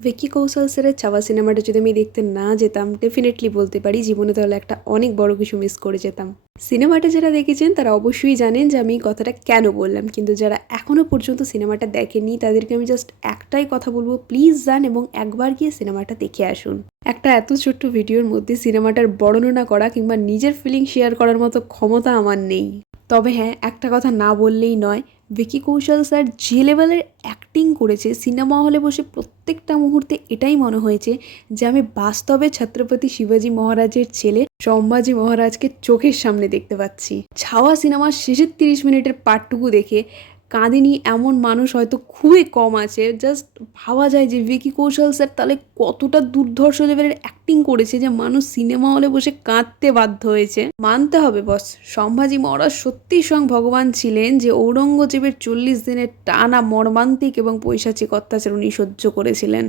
ভিকি কৌশল স্যারের 'ছাওয়া' সিনেমাটা যদি আমি দেখতে না যেতাম, ডেফিনেটলি বলতে পারি জীবনে তাহলে একটা অনেক বড় কিছু মিস করে যেতাম। সিনেমাটা যারা দেখেছেন তারা অবশ্যই জানেন যে আমি এই কথাটা কেন বললাম। কিন্তু যারা এখনও পর্যন্ত সিনেমাটা দেখেননি তাদেরকে আমি জাস্ট একটাই কথা বলব, প্লিজ যান এবং একবার গিয়ে সিনেমাটা দেখে আসুন। একটা এত ছোট্ট ভিডিওর মধ্যে সিনেমাটার বর্ণনা করা কিংবা নিজের ফিলিং শেয়ার করার মতো ক্ষমতা আমার নেই। তবে হ্যাঁ, একটা কথা না বললেই নয়, ভিকি কৌশল স্যার যে লেভেলের অ্যাক্টিং করেছে সিনেমা হলে বসে প্রত্যেকটা মুহূর্তে এটাই মনে হয়েছে যে আমি বাস্তবে ছত্রপতি শিবাজী মহারাজের ছেলে সম্ভাজি মহারাজকে চোখের সামনে দেখতে পাচ্ছি। ছাওয়া সিনেমার শেষের 30 মিনিটের পার্টটুকু দেখে কাঁদিনি এমন মানুষ হয়তো খুবই কম আছে। জাস্ট ভাবা যায় যে ভিকি কৌশল স্যার তাহলে কতটা দুর্ধর্ষ লেভেলের অ্যাক্টিং করেছে যে মানুষ সিনেমা হলে বসে কাঁদতে বাধ্য হয়েছে। মানতে হবে বস, সম্ভাজি মহারাজ সত্যিই স্বয়ং ভগবান ছিলেন যে ঔরঙ্গজেবের 40 দিনের টানা মর্মান্তিক এবং পৈশাচিক অত্যাচার উনি সহ্য করেছিলেন।